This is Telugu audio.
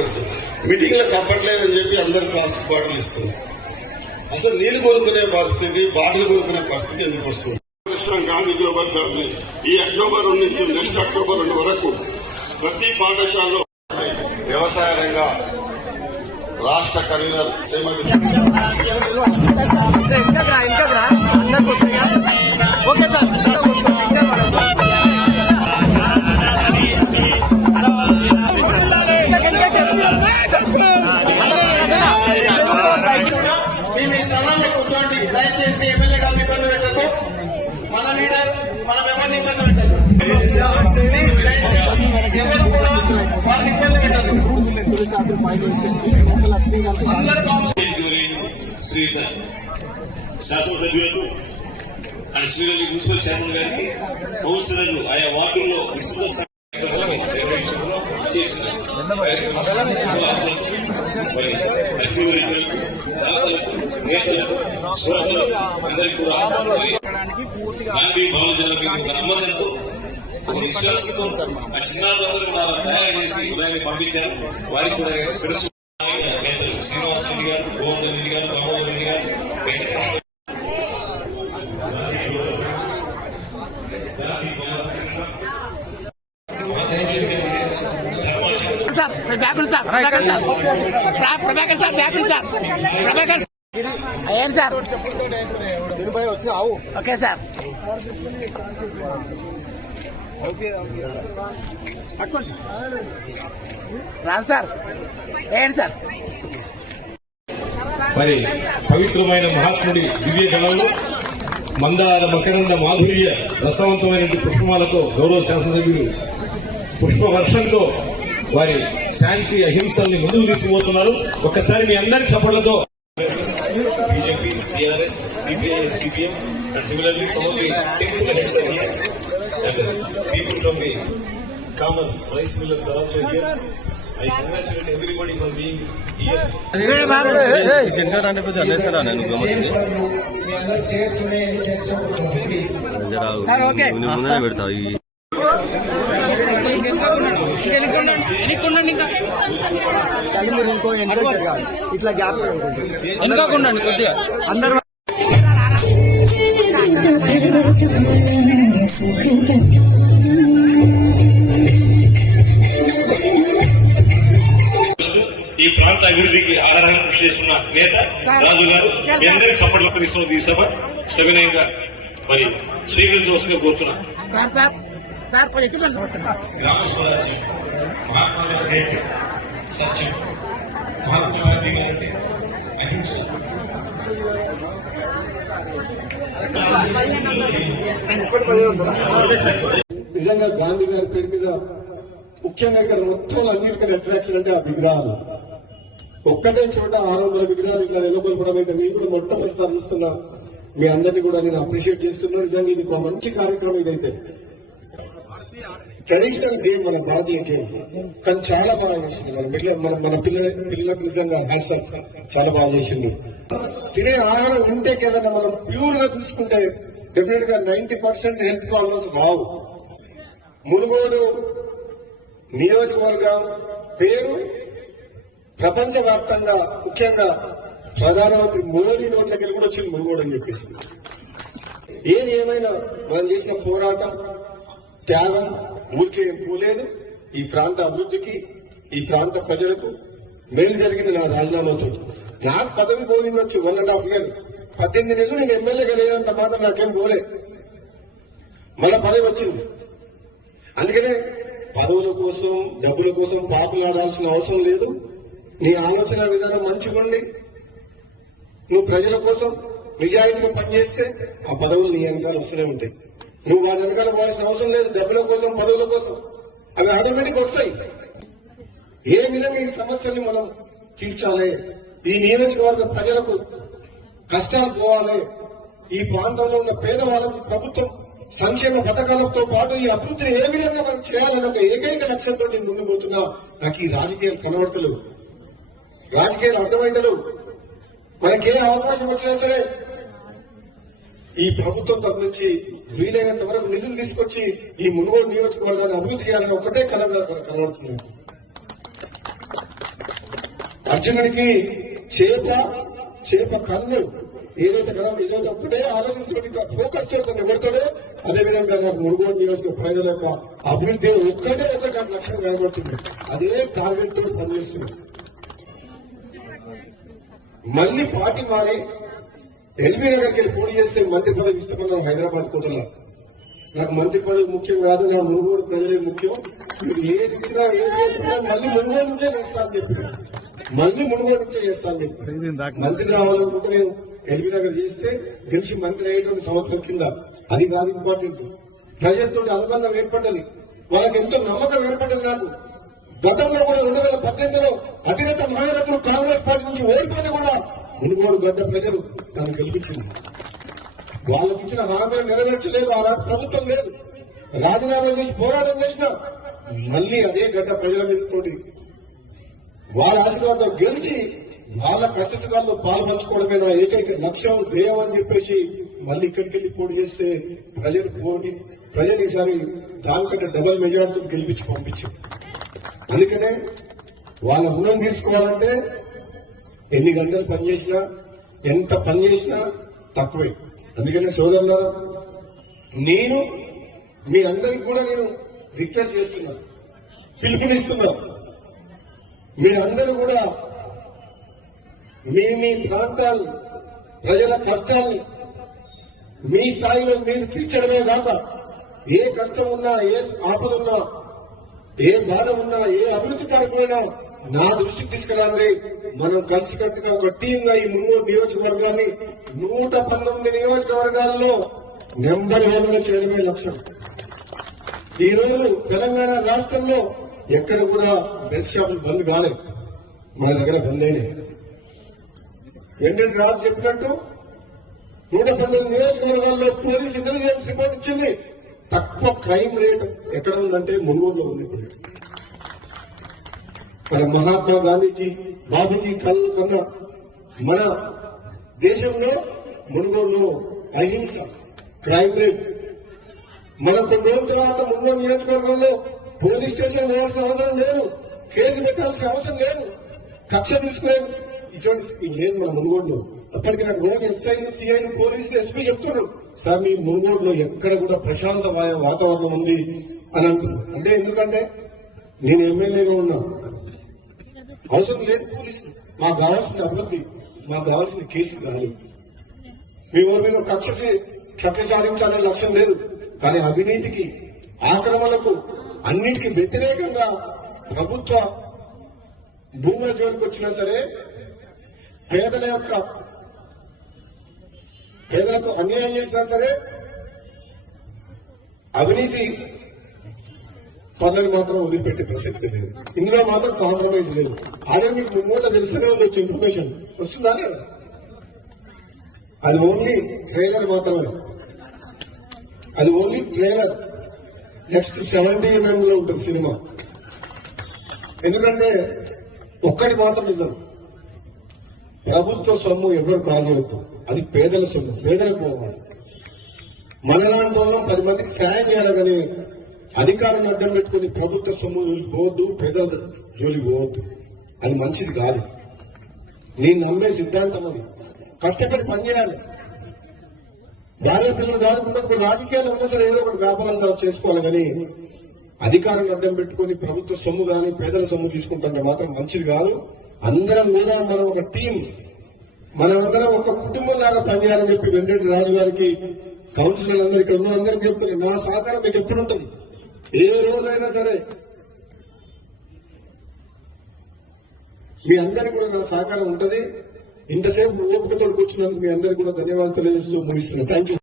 తెలుసు. మీటింగ్లకు అప్పట్లేదని చెప్పి అందరు ప్లాస్టిక్ బాటిల్ ఇస్తుంది. అసలు నీళ్లు కొనుక్కునే పరిస్థితి, బాటిల్ కొనుక్కునే పరిస్థితి ఎందుకు వస్తుంది? గాంధీ గ్లోబల్ ఫ్యామిలీ ఈ అక్టోబర్ 2 నుంచి నెక్స్ట్ అక్టోబర్ 2 వరకు ప్రతి పాఠశాలలో వ్యవసాయ రంగ రాష్ట్ర కన్వీనర్ శ్రీమతి మేము ఈ స్థలాన్ని కూర్చోండి. దయచేసి ఎమ్మెల్యే గారిని ఇబ్బంది పెట్టదు. మన లీడర్ మనం ఎవరిని ఇబ్బంది పెట్టదు. ఎవరు కూడా వారిని ఇబ్బంది పెట్టదు. శ్రీధర్ శాసనసభ్యులకు అండ్ శ్రీరెడ్డి మున్సిపల్ చైర్మన్ గారికి, కౌన్సిలర్లు ఆయా వార్డుల్లో విస్తృత చేసిన నేతలకు శ్రోతలు అందరికీ కూడా గాంధీ భావజాలకు ఒక నమ్మకంతో, ఒక విశ్వాసంతో ఆ చిన్నారులందరూ కూడా తయారు చేసి ఉదయాన్ని పంపించారు. వారికి కూడా శిరస్సు నేతలు శ్రీనివాస రెడ్డి గారు, గోవర్ధన్ రెడ్డి గారు, దామోదర్ రెడ్డి గారు, అయ్యాను సార్. Okay sir. రాదు సార్. ఏంటి సార్? మరి పవిత్రమైన మహాత్ముడి దివ్య గణంలో మందార మకరంద మాధుర్య రసవంతమైన పుష్పమాలతో గౌరవ శాసనసభ్యులు పుష్పవర్షంతో వారి శాంతి అహింసల్ని ముందుకు తీసుకుపోతున్నారు. ఒక్కసారి మీ అందరి చప్పట్లతో BJP, TRS, CPI, CPM and similarly some of the temple heads are here and people from the commerce, rice millers are also here. I congratulate everybody for being here. ముందే పెడతావు ఇట్లా గ్యాప్ ఎందుకుండండి కొద్దిగా అందరూ ఈ ప్రాంత అభివృద్ధికి ఆధారంగా కృషి చేస్తున్న నేత రాజు గారు మీ అందరికీ సపోర్ట్ల తీసుకున్న ఈ సభ సవినయంగా మరి స్వీకరించవలసిగా కోరుతున్నాం. గ్రామ స్వరాజ్యం మహాత్మా గాంధీ అంటే సత్యం, మహాత్మా గాంధీ గారు అంటే అహింస. నిజంగా గాంధీ గారి పేరు మీద ముఖ్యంగా ఇక్కడ మొత్తం అన్నిటికన్నా అట్రాక్షన్ అంటే ఆ విగ్రహాలు. ఒక్కటే చోట 600 విగ్రహాలు ఇట్లా నెలకొల్పడం అయితే నేను కూడా మొట్టమొదటిసారి చూస్తున్నా. మీ అందరినీ కూడా నేను అప్రిషియేట్ చేస్తున్నాను. నిజంగా ఇది ఒక మంచి కార్యక్రమం. ఇదైతే ట్రెడిషనల్ గేమ్, మన భారతీయ గేమ్, కానీ చాలా బాగా చేసింది. మన పిల్లలకు నిజంగా హ్యాండ్స్ ఆఫ్, చాలా బాగా చేసింది. తినే ఆహారం ఇంటేక్ ఏదైనా మనం ప్యూర్ గా చూసుకుంటే డెఫినెట్ గా 90% హెల్త్ ప్రాబ్లమ్స్ రావు. మునుగోడు నియోజకవర్గం పేరు ప్రపంచవ్యాప్తంగా, ముఖ్యంగా ప్రధానమంత్రి మోడీ నోట్లకి కూడా వచ్చింది మునుగోడు అని చెప్పేసి. ఏది ఏమైనా మనం చేసిన పోరాటం, త్యాగం ఊరికే ఏం పోలేదు. ఈ ప్రాంత అభివృద్ధికి, ఈ ప్రాంత ప్రజలకు మేలు జరిగింది నా రాజీనామాతో. నాకు పదవి పోయిండొచ్చు 1.5 year, 18 నెలలు నేను ఎమ్మెల్యేగా లేనంత మాత్రం నాకేం పోలే. మళ్ళా పదవి వచ్చింది. అందుకనే పదవుల కోసం, డబ్బుల కోసం పాకులాడాల్సిన అవసరం లేదు. నీ ఆలోచన విధానం మంచిగుండి నువ్వు ప్రజల కోసం నిజాయితీగా పనిచేస్తే ఆ పదవులు నీ వెనకాల వస్తూనే ఉంటాయి. నువ్వు వాటి వెనకాల పోవాల్సిన అవసరం లేదు. డబ్బుల కోసం, పదవుల కోసం అవి ఆటోమేటిక్ వస్తాయి. ఏ విధంగా ఈ సమస్యల్ని మనం తీర్చాలి, ఈ నియోజకవర్గ ప్రజలకు కష్టాలు పోవాలి, ఈ ప్రాంతంలో ఉన్న పేదవాళ్ళకు ప్రభుత్వం సంక్షేమ పథకాలతో పాటు ఈ అభివృద్ధిని ఏ విధంగా మనం చేయాలని ఒక ఏకైక లక్ష్యంతో నేను ముందు పోతున్నా. నాకు ఈ రాజకీయాలు కనబడతలు, రాజకీయాలు అర్థమైతలు. మనకే అవకాశం వచ్చినా సరే ఈ ప్రభుత్వం తరఫు నుంచి వీలైనంత వరకు నిధులు తీసుకొచ్చి ఈ మునుగోడు నియోజకవర్గాన్ని అభివృద్ధి చేయాలని ఒకటే కనబడుతుంది. అర్జునుడికి చేప కన్ను ఏదైతే ఒక్కటే ఆలోచనతో ఫోకస్ తో తను కొడతాడో అదే విధంగా నాకు మునుగోడు నియోజక ప్రజల యొక్క అభివృద్ధి ఒక్కటే నాకు లక్ష్యం కనబడుతుంది. అదే టార్గెట్ తో పనిచేస్తుంది. మళ్ళీ పార్టీ మారి ఎల్బీ నగర్కి వెళ్ళి పోటీ చేస్తే మంత్రి పదవి ఇస్తామన్నారు హైదరాబాద్ కోటలో. నాకు మంత్రి పదవి ముఖ్యం కాదు, నా మునుగోడు ప్రజలే ముఖ్యం. మీరు ఏది ఇచ్చినా ఏది చెప్పినా మళ్ళీ మునుగోడు నుంచే చేస్తా అని చెప్పి మళ్ళీ మునుగోడు నుంచే చేస్తా అని చెప్పి మంత్రి రావాలనుకుంటే నేను ఎల్బీ నగర్ చేస్తే గెలిచి మంత్రి అయ్యేటువంటి సంవత్సరం కింద. అది కాదు ఇంపార్టెంట్. ప్రజలతో అనుబంధం ఏర్పడ్డది, వాళ్ళకి ఎంతో నమ్మకం ఏర్పడ్డది. నాకు గతంలో కూడా 2018లో అధినేత మహారథులు కాంగ్రెస్ పార్టీ నుంచి ఓడిపోతే కూడా మునుగోడు గడ్డ ప్రజలు తను గెలిపించింది. వాళ్ళకి ఇచ్చిన హామీలు నెరవేర్చలేదు, ఆనాటి ప్రభుత్వం లేదు. రాజీనామా చేసి పోరాటం చేసిన మళ్ళీ అదే గడ్డ ప్రజల మీద తోటి వాళ్ళ ఆశీర్వాదం గెలిచి వాళ్ళ కష్టసుఖాల్లో పాల్పంచుకోవడమే నా ఏకైక లక్ష్యం ధ్యేయం అని చెప్పేసి మళ్ళీ ఇక్కడికి వెళ్ళి పోటీ చేస్తే ప్రజలు ఈసారి దానికంటే డబుల్ మెజార్టీతో గెలిపించి పంపించారు. అందుకనే వాళ్ళ రుణం తీసుకోవాలంటే ఎన్ని గంటలు పనిచేసినా ఎంత పనిచేసినా తక్కువే. అందుకనే సోదరులారా, నేను మీ అందరికి కూడా నేను రిక్వెస్ట్ చేస్తున్నా, పిలుపునిస్తున్నా. మీరందరూ కూడా మీ ప్రాంతాన్ని ప్రజల కష్టాల్ని మీ స్థాయిలో మీరు తీర్చడమే కాక ఏ కష్టం ఉన్నా, ఏ ఆపద ఉన్నా, ఏ బాధ ఉన్నా, ఏ అభివృద్ధి కార్యక్రమమైనా నా దృష్టికి తీసుకురాండి. మనం కలిసికట్టుగా ఒక టీంగా ఈ మునుగోడు నియోజకవర్గాన్ని 119 నియోజకవర్గాల్లో నెంబర్ 1గా చేయడమే లక్ష్యం. ఈ రోజు తెలంగాణ రాష్ట్రంలో ఎక్కడ కూడా బెల్ట్ షాపులు బంద్ కాలేదు, మన దగ్గర బంద్ అయినాయి. వెంకట రాజు చెప్పినట్టు 119 నియోజకవర్గాల్లో పోలీస్ ఇంటెలిజెన్స్ రిపోర్ట్ ఇచ్చింది. తక్కువ క్రైమ్ రేట్ ఎక్కడ ఉందంటే మునుగోడులో ఉంది. మన మహాత్మా గాంధీజీ, బాబూజీ కళ్ళు కన్నా మన దేశంలో మునుగోడులో అహింస క్రైమ్ రేట్. మనం కొన్ని రోజుల తర్వాత మునుగోడు నియోజకవర్గంలో పోలీస్ స్టేషన్ పోవాల్సిన అవసరం లేదు, కేసు పెట్టాల్సిన అవసరం లేదు, కక్ష తీసుకులేదు, ఇటువంటి లేదు మన మునుగోడులో. అప్పటికి నాకు రోజు ఎస్ఐలు, సిఐలు, పోలీసులు, ఎస్పీ చెప్తున్నారు, సార్ మీ మునుగోడులో ఎక్కడ కూడా ప్రశాంత వాతావరణం ఉంది అని అంటున్నారు. అంటే ఎందుకంటే నేను ఎమ్మెల్యేగా ఉన్నా, అవసరం లేదు పోలీసులు. మాకు కావాల్సిన అభివృద్ధి, మాకు కావాల్సిన కేసులు కాదు. మీ ఊరి మీద కక్ష సాధించాలనే లక్ష్యం లేదు. కానీ అవినీతికి, ఆక్రమణకు, అన్నిటికీ వ్యతిరేకంగా ప్రభుత్వ భూముల జోలికి వచ్చినా సరే పేదలకు అన్యాయం చేసినా సరే అవినీతి పనులను మాత్రం వదిలిపెట్టే ప్రసక్తి లేదు. ఇందులో మాత్రం కాంప్రమైజ్ లేదు. అదే మీకు ముందు తెలిసిన ఉండొచ్చు, ఇన్ఫర్మేషన్ వస్తుందా లేదా? అది ఓన్లీ ట్రైలర్ మాత్రమే, అది ఓన్లీ ట్రైలర్. నెక్స్ట్ 70mm లో ఉంటుంది సినిమా. ఎందుకంటే ఒక్కటి మాత్రం నిజం, ప్రభుత్వ సొమ్ము ఎవరు కాజేయద్దు, అది పేదల సొమ్ము, పేదలకు పోవాలి. మనలాంటి వాళ్ళం 10 మందికి సాయం చేయాలి, కానీ అధికారాన్ని అడ్డం పెట్టుకుని ప్రభుత్వ సొమ్ము పోవద్దు, పేదల జోలికి పోవద్దు. అది మంచిది కాదు. నేను నమ్మే సిద్ధాంతం అది. కష్టపడి పనిచేయాలి. భార్య పిల్లలు చదువుకుంటే ఒక రాజకీయాలు ఉన్నా సరే ఏదో ఒకటి వ్యాపారం చేసుకోవాలి, కానీ అధికారాన్ని అడ్డం పెట్టుకుని ప్రభుత్వ సొమ్ము కానీ పేదల సొమ్ము తీసుకుంటుంటే మాత్రం మంచిది కాదు. అందరం కూడా మనం ఒక టీం, మనమందరం ఒక కుటుంబం లాగా పనిచేయాలని చెప్పి వెంకట రాజు గారికి, కౌన్సిలర్ అందరికీ అందరికీ చెప్తాను, నా సహకారం మీకు ఎప్పుడు ఉంటుంది. ఏ రోజైనా సరే మీ అందరికీ కూడా నా సహకారం ఉంటుంది. ఇంతసేపు ఓపికతో కూర్చున్నందుకు మీ అందరికీ కూడా ధన్యవాదాలు తెలియజేస్తూ ముగిస్తున్నాను. Thank you.